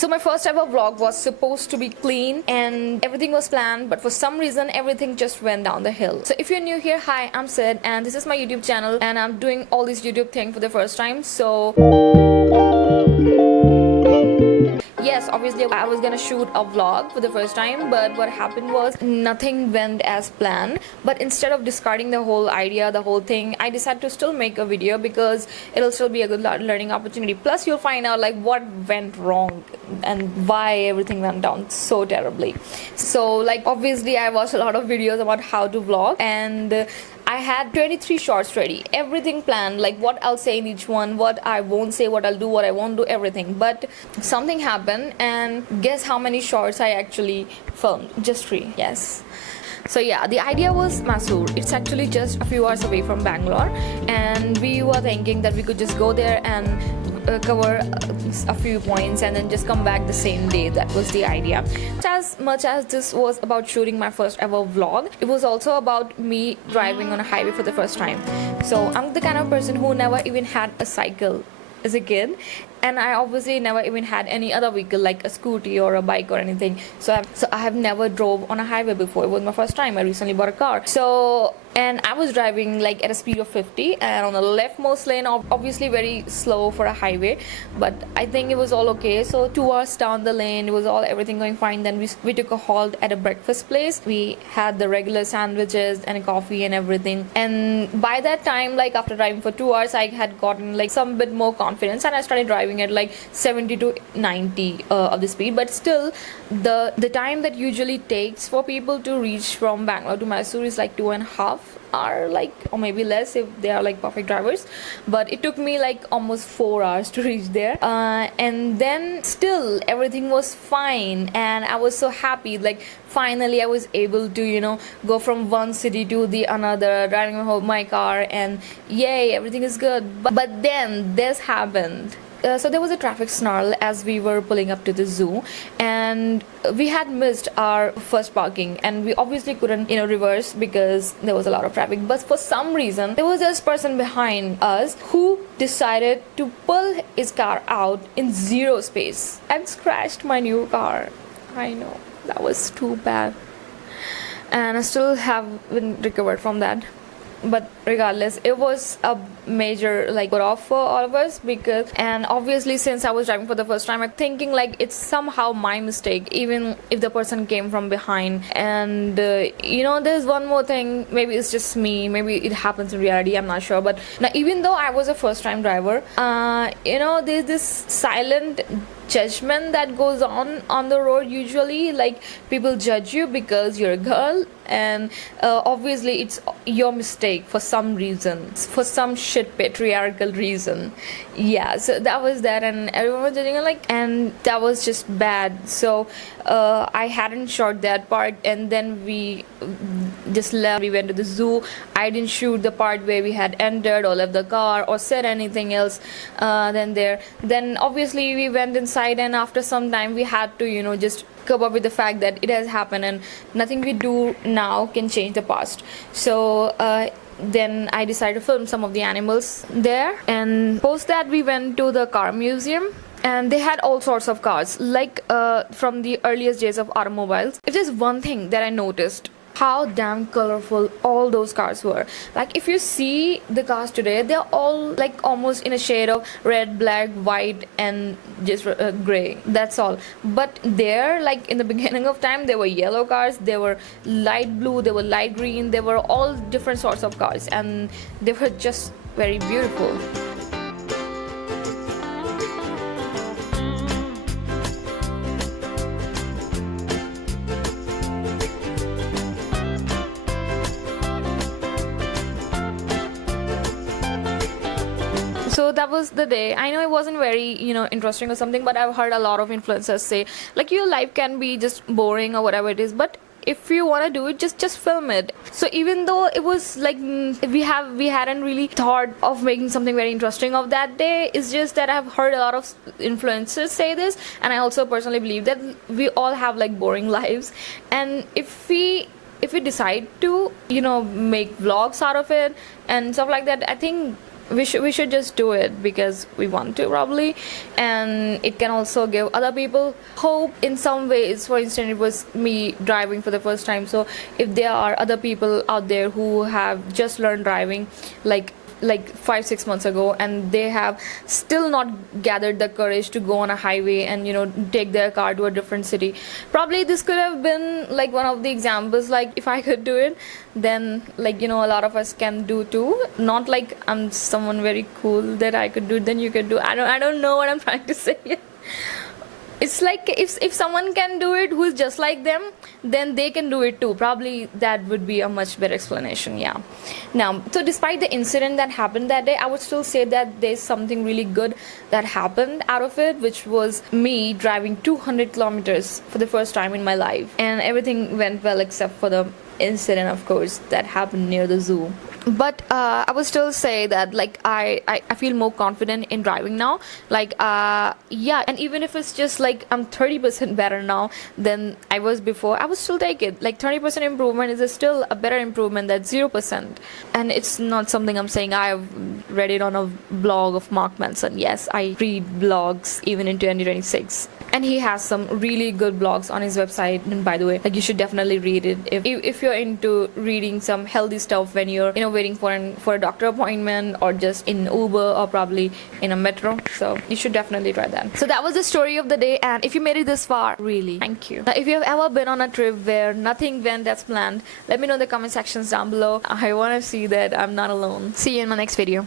So my first ever vlog was supposed to be clean and everything was planned, but for some reason everything just went down the hill. So if you're new here, hi, I'm Sid and this is my YouTube channel and I'm doing all these YouTube thing for the first time. So yes, obviously I was gonna shoot a vlog for the first time, but what happened was nothing went as planned. But instead of discarding the whole idea, the whole thing, I decided to still make a video because it'll still be a good learning opportunity. Plus you'll find out like what went wrong and why everything went down so terribly. So like obviously I watched a lot of videos about how to vlog and I had 23 shorts ready, everything planned, like what I'll say in each one, what I won't say, what I'll do, what I won't do, everything. But something happened and guess how many shorts I actually filmed? Just 3, yes. So yeah, the idea was Mysore. It's actually just a few hours away from Bangalore and we were thinking that we could just go there and cover a few points and then just come back the same day. That was the idea. As much as this was about shooting my first ever vlog, it was also about me driving on a highway for the first time. So I'm the kind of person who never even had a cycle as a kid, and I obviously never even had any other vehicle like a scooty or a bike or anything. So I have never drove on a highway before. It was my first time. I recently bought a car. And I was driving like at a speed of 50 and on the leftmost lane, obviously very slow for a highway, but I think it was all okay. So 2 hours down the lane, it was everything going fine. Then we took a halt at a breakfast place. We had the regular sandwiches and a coffee and everything. And by that time, like after driving for 2 hours, I had gotten like some bit more confidence and I started driving at like 70 to 90 of the speed. But still, the time that usually takes for people to reach from Bangalore to Mysore is like 2.5 hour, like, or maybe less if they are like perfect drivers. But it took me like almost 4 hours to reach there, and then still everything was fine and I was so happy. Like finally I was able to go from one city to the another, driving home my car, and yay, everything is good. But then this happened. So there was a traffic snarl as we were pulling up to the zoo and we had missed our first parking and we obviously couldn't reverse because there was a lot of traffic. But for some reason there was this person behind us who decided to pull his car out in zero space and scratched my new car. I know, that was too bad and I still haven't recovered from that. But regardless, it was a major like put off for all of us and obviously since I was driving for the first time, I'm thinking like it's somehow my mistake even if the person came from behind. And there's one more thing, maybe it's just me, maybe it happens in reality, I'm not sure. But now even though I was a first time driver, there's this silent judgment that goes on the road. Usually like people judge you because you're a girl and obviously it's your mistake for some reason, for some shit patriarchal reason. Yeah, so that was that and everyone was judging it and that was just bad. So I hadn't shot that part and then we just left. We went to the zoo. I didn't shoot the part where we had entered or left the car or said anything else. Then obviously we went inside and after some time we had to just cope up with the fact that it has happened and nothing we do now can change the past. So then I decided to film some of the animals there, and post that we went to the car museum and they had all sorts of cars like from the earliest days of automobiles. If there's one thing that I noticed, how damn colorful all those cars were. Like if you see the cars today, they're all like almost in a shade of red, black, white and just gray, that's all. But there, like in the beginning of time, there were yellow cars, there were light blue, there were light green, there were all different sorts of cars and they were just very beautiful. So that was the day. I know it wasn't very interesting or something, but I've heard a lot of influencers say like your life can be just boring or whatever it is, but if you want to do it, just film it. So even though it was like we hadn't really thought of making something very interesting of that day, it's just that I've heard a lot of influencers say this and I also personally believe that we all have like boring lives, and if we decide to make vlogs out of it and stuff like that, I think we should just do it because we want to, probably, and it can also give other people hope in some ways. For instance, it was me driving for the first time, so if there are other people out there who have just learned driving like 5-6 months ago, and they have still not gathered the courage to go on a highway and take their car to a different city, probably this could have been like one of the examples. Like, if I could do it, then a lot of us can do too. Not like I'm someone very cool that I could do it, then you could do. I don't know what I'm trying to say. It's like if someone can do it who's just like them, then they can do it too. Probably that would be a much better explanation. Yeah. Now, so despite the incident that happened that day, I would still say that there's something really good that happened out of it, which was me driving 200 kilometers for the first time in my life. And everything went well except for the incident, of course, that happened near the zoo. But I would still say that I feel more confident in driving now. Yeah, and even if it's just like I'm 30% better now than I was before, I would still take it. Like 30% improvement is still a better improvement than 0%. And it's not something I'm saying. I have read it on a blog of Mark Manson. Yes, I read blogs even in 2026. And he has some really good blogs on his website. And by the way, you should definitely read it if you're into reading some healthy stuff when you're waiting for a doctor appointment, or just in Uber, or probably in a metro. So you should definitely try that. So that was the story of the day, and if you made it this far, really thank you. Now, if you have ever been on a trip where nothing went as planned, let me know in the comment sections down below. I want to see that I'm not alone. See you in my next video.